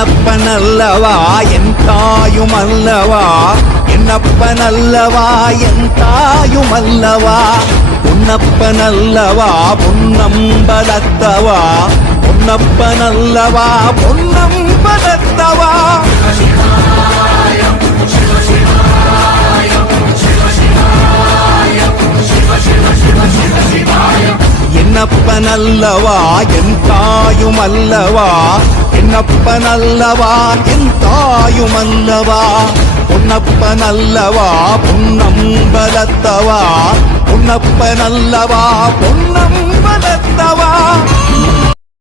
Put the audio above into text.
என்னப்பனல்லவா என் தாயுமல்லவா, என்னப்பனல்லவா என் தாயுமல்லவா, பொன்னப்பனல்லவா பொன்னம்பலத்தவா, பொன்னப்பனல்லவா பொன்னம்பலத்தவா. என்னப்பனல்லவா என் தாயுமல்லவா, என்னப்பனல்லவா என் தாயுமல்லவா, பொன்னப்பனல்லவா பொன்னம்பலத்தவா, பொன்னப்பனல்லவா பொன்னம்பலத்தவா.